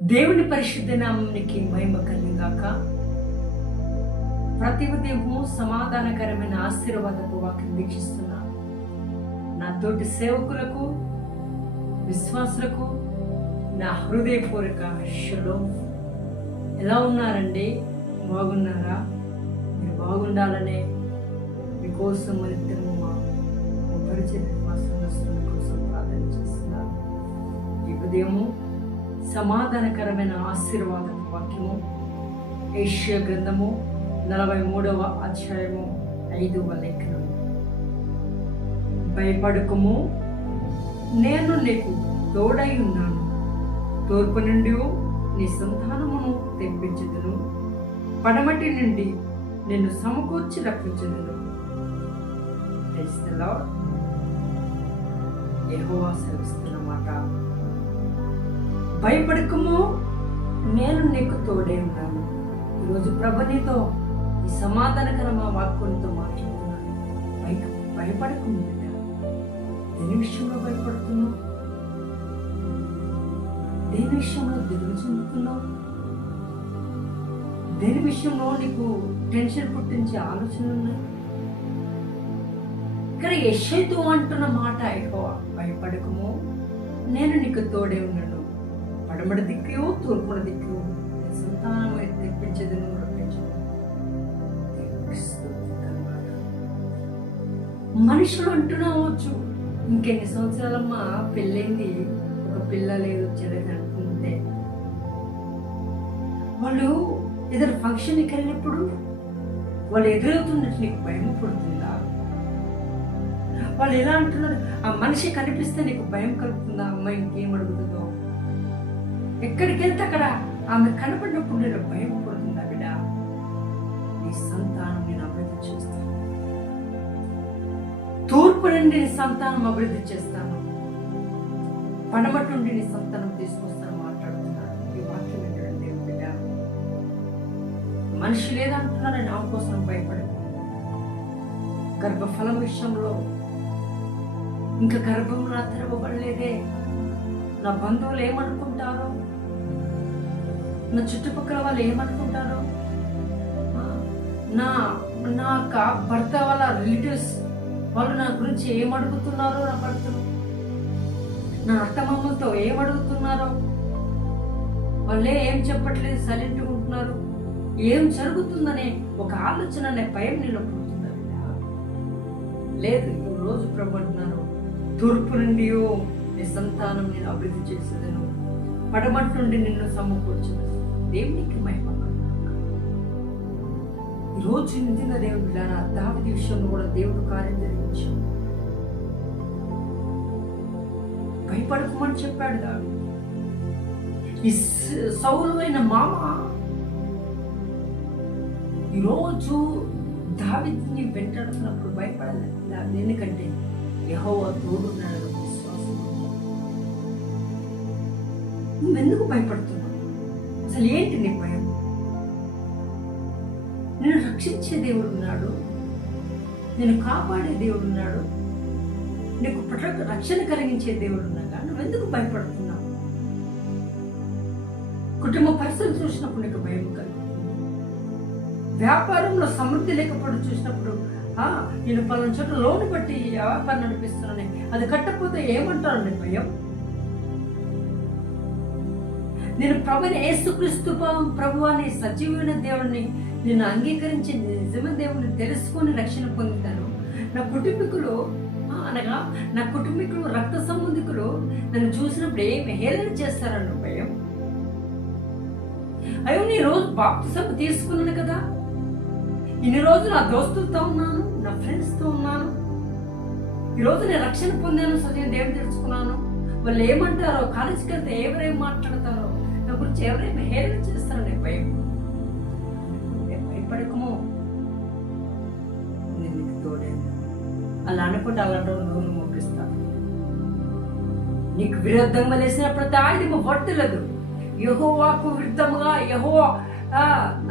దేవుని పరిశుద్ధ నామానికి మహిమ కలుగుగాక. ప్రతి ఉదయము సమాధానకరమైన ఆశీర్వాదపు వాక్యం వీక్షిస్తున్నా నా తోటి సేవకులకు, విశ్వాసులకు నా హృదయపూర్వక షలోమ్. ఎలా ఉన్నారండి? బాగున్నారా? మీరు బాగుండాలనే మీకోసం నిత్యము మా పరిచయ కోసం ప్రార్థన చేస్తున్నారు. ఈ ఉదయము సమాధానకరమైన ఆశీర్వాదపు వాక్యము యెషయా గ్రంథము 43వ అధ్యాయము 5వ లేఖనము. భయపడకుము, నేను నీకు తోడై ఉన్నాను. తూర్పు నుండి నీ సంతానమును తెప్పించదును, పడమటి నుండి నిన్ను సమకూర్చి రప్పించదును. Praise the Lord. యెహోవా సెలవిస్తున్న మాట, భయపడకుము, నేను నీకు తోడే ఉన్నాను. ఈరోజు ప్రభు నీతో ఈ సమాధానకరమైన వాక్యంతో మాట్లాడుతున్నాను. భయపడకుము బిడ్డ. దేని విషయంలో భయపడుతున్నావు? దేని విషయంలో దిగులు చెందుతున్నావు? దేని విషయంలో నీకు టెన్షన్ పుట్టించే ఆలోచనలు ఉన్నాయి? ఇక్కడ యెషయాతో అంటున్న మాట యెహోవా, భయపడకుము, నేను నీకు తోడే ఉన్నాను. పడమటి దిక్కు, తూర్పున దిక్కు సంతానం తెప్పించేదని రప్పించదు. మనుషులు అంటున్నావచ్చు, ఇంకెన్ని సంవత్సరాలమ్మా పెళ్ళైంది, ఒక పిల్ల లేదు చెల్లెని అనుకుంటే, వాళ్ళు ఏదైనా ఫంక్షన్కి వెళ్ళినప్పుడు వాళ్ళు ఎదురవుతున్నట్టు నీకు భయం పుడుతుందా? వాళ్ళు ఎలా అంటున్నారు? ఆ మనిషి కనిపిస్తే నీకు భయం కలుగుతుందా? అమ్మాయి ఇంకేం అడుగుతుందో? ఎక్కడికి వెళ్తే అక్కడ ఆమె కనపడినప్పుడు నేను భయం పడుతుందా? బిడ్డ, నీ సంతానం నేను అభివృద్ధి చేస్తాను. తూర్పు నుండి నీ సంతానం అభివృద్ధి చేస్తాను, పడమటి నుండి నీ సంతానం తీసుకొస్తాను మాట్లాడుతున్నాను. ఈ వాక్యం ఏంటంటే, బిడ్డ, మనిషి లేదంటున్నారని నా కోసం భయపడదు. గర్భఫలం విషయంలో ఇంకా గర్భం నా తెరవబడలేదే, నా బంధువులు ఏమనుకుంటారో, నా చుట్టుపక్కల వాళ్ళు ఏమనుకుంటారో, నా భర్త వాళ్ళ రిలేటివ్స్ వాళ్ళు నా గురించి ఏమడుగుతున్నారో, నా భర్తను, నా అత్తమామలతో ఏమడుగుతున్నారో, వాళ్ళే ఏం చెప్పట్లేదు, సైలెంట్గా ఉంటున్నారు, ఏం జరుగుతుందనే ఒక ఆలోచన అనే భయం నీలో పుడుతుందా? లేదు. రోజు ప్రభు అంటున్నారు, తూర్పు నుండి నీ సంతానం నేను అభివృద్ధి చేసేదను, పడమటి నుండి నిన్ను సమకూర్చదు. దేవునికి మహిమ. ఈరోజు నిజంగా దేవుడు దావీదు విషయంలో కూడా దేవుడు కార్యం జరిగించాడు. భయపడకమని చెప్పాడు దావీదు. ఈ సౌలు అయిన మామ ఈరోజు దావీదుని వెంటాడుతున్నప్పుడు భయపడలేదు. ఎందుకంటే యెహోవా తోడున్నాడు. నువ్వెందుకు భయపడుతున్నావు? అసలు ఏంటి నీ భయం? నేను రక్షించే దేవుడు ఉన్నాడు, నేను కాపాడే దేవుడు ఉన్నాడు, నీకు రక్షణ కలిగించే దేవుడు ఉన్నాడు. నువ్వెందుకు భయపడుతున్నావు? కుటుంబ పరిస్థితులు చూసినప్పుడు నీకు భయం కలుగుతుంది. వ్యాపారంలో సమృద్ధి లేకపోవడం చూసినప్పుడు, నేను పలానా చోట లోను బట్టి వ్యాపారం నడిపిస్తున్నాను, అది కట్టకపోతే ఏమంటారు నీ భయం? నేను ప్రభుని యేసుక్రీస్తు ప్రభు అనే సజీవమైన దేవుడిని నేను అంగీకరించి నిజమైన దేవుడిని తెలుసుకొని రక్షణ పొందుతాను. నా కుటుంబీకులు అనగా నా కుటుంబీకులు, రక్త సంబంధికులు నన్ను చూసినప్పుడు ఏమి హేళన చేస్తారన్న భయం. అయ్యో, నేను రోజు బాప్తిసం తీసుకున్నాను కదా, ఇన్ని రోజులు నా దోస్తులతో ఉన్నాను, నా ఫ్రెండ్స్తో ఉన్నాను, ఈరోజు నేను రక్షణ పొందాను, సజీవ దేవుడు తెలుసుకున్నాను, వాళ్ళు ఏమంటారో, కాలేజీకి వెళ్తే ఎవరేం మాట్లాడతారో, నా గురించి ఎవరేమి హేళన చేస్తారనే భయం. భయపడకము, నేను నీకు తోడే. అలా అనుకుంటే అలాంటి నూనె మొక్కిస్తాను. నీకు విరుద్ధంగా లేసిన ప్రతి ఆయుధము వర్తిల్లదు. యెహోవాకు విరుద్ధముగా యెహోవా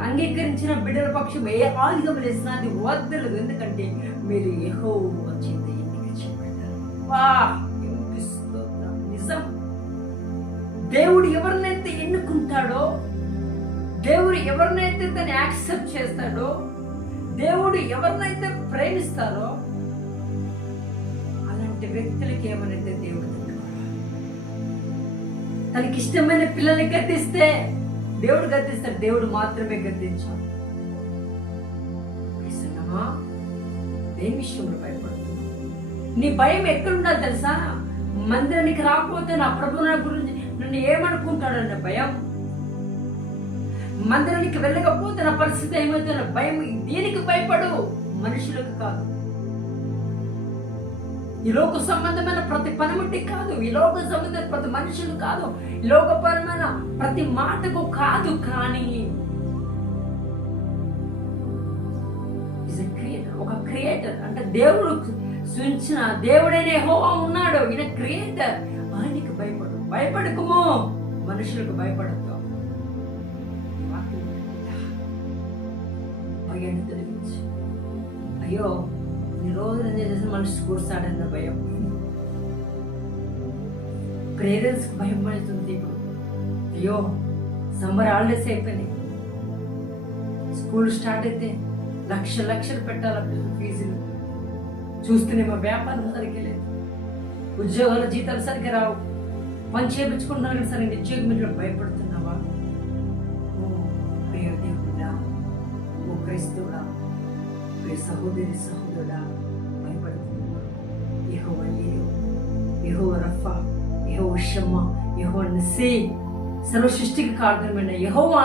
అంగీకరించిన బిడ్డల పక్షం ఏ ఆయుధం లేసినా అది వర్తిల్లదు. ఎందుకంటే మీరు యెహోవా చేత ఎన్నిక చేయబడ్డారు. నిజం. దేవుడు ఎవరినైతే ఎన్నుకు వాడుకుంటాడో, దేవుడు ఎవరినైతే తను యాక్సెప్ట్ చేస్తాడో, దేవుడు ఎవరినైతే ప్రేమిస్తారో అలాంటి వ్యక్తులకి ఏమనైతే దేవుడు తనకిష్టమైన పిల్లల్ని గద్దిస్తే దేవుడు గద్దిస్తాడు, దేవుడు మాత్రమే గద్దించాలి. దేని విషయంలో భయపడుతున్నావు? నీ భయం ఎక్కడుండాలి తెలుసా? మందిరానికి రాకపోతే నా ప్రభు నా గురించి నన్ను ఏమనుకుంటాడన్న భయం, మందిరానికి వెళ్ళకపోతే నా పరిస్థితి ఏమవుతుందన్న భయం. దీనికి భయపడు, మనుషులకు కాదు. ఈ లోక సంబంధమైన ప్రతి పనిముట్టి కాదు, ఈ లోక సంబంధమైన ప్రతి మనుషులు కాదు, ఈ లోకపరమైన ప్రతి మాటకు కాదు. కానీ ఒక క్రియేటర్ అంటే దేవుడు సృష్టించిన దేవుడైన యెహోవా ఉన్నాడు. ఈయన క్రియేటర్. ఆయనకి భయపడు, భయపడకుము, మనుషులకు భయపడద్దు. భయాన్ని తొలగించి, అయ్యో ఈ రోజు నేను చేసిన మనిషి కూర్చాడన్న భయం, పేరెంట్స్కి భయం పడుతుంది. ఇప్పుడు అయ్యో సమ్మర్ హాలిడేస్ అయిపోయినాయి, స్కూల్ స్టార్ట్ అయితే లక్షలు పెట్టాలి ఫీజులు. చూస్తూనే మా వ్యాపారం సరిగ్గా లేదు, ఉద్యోగాల జీతాలు సరిగ్గా రావు, పని చేయించుకుంటున్నా సరే నిత్యోగం మీద భయపడుతున్నావా? ఓ ప్రియ దేవుడా, ఓ క్రైస్తవుడా, ప్రియ సహోదరుడా, భయపడుతున్నావా? యెహోవా యిరే, యెహోవా రఫా, యెహోవా షమ్మా, యెహోవా నిస్సీ, సర్వ సృష్టికి కారణమైన యెహోవా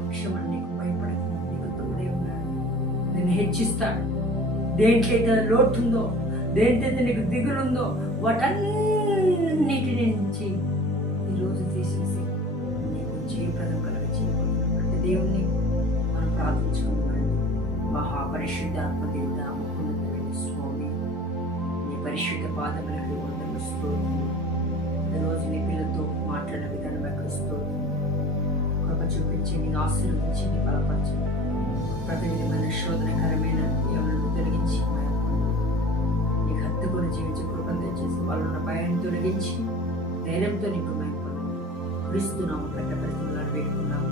పక్షమని నీకు భయపడకు, నీకు తోడే ఉన్నాడు, నేను హెచ్చిస్తాడు. దేంట్లయితే లోటు ఉందో, దేంట్లయితే నీకు దిగులుందో వాటన్నిటి నుంచి ఈరోజు తీసేసి నీకు జయప్రదం కలగ చేయబోతున్నటువంటి దేవుణ్ణి మనం ప్రార్థించుకుంటున్నాడు. మహాపరిశుద్ధాత్మ దేవుడా, ఉన్నతమైన స్వామి, నీ పరిశుద్ధ పాదములకు వందనములు స్తోత్రం. ఈరోజు నీ పిల్లలతో మాట్లాడిన విధానం యొక్క స్తోత్రం. కృప చూపించి నీ ఆశీర్వదించి నీ బలపరచండి. ప్రతినిధమైన శోధనకరమైన ఏమలను తొలగించి నీకు హత్తుకొని జీవించి కృపను తెచ్చేసి వాళ్ళ భయాన్ని తొలగించి ధైర్యంతో నీకు మైపొంది. క్రీస్తు నామమున పెద్ద ప్రతిమలను వేడుకున్నాము.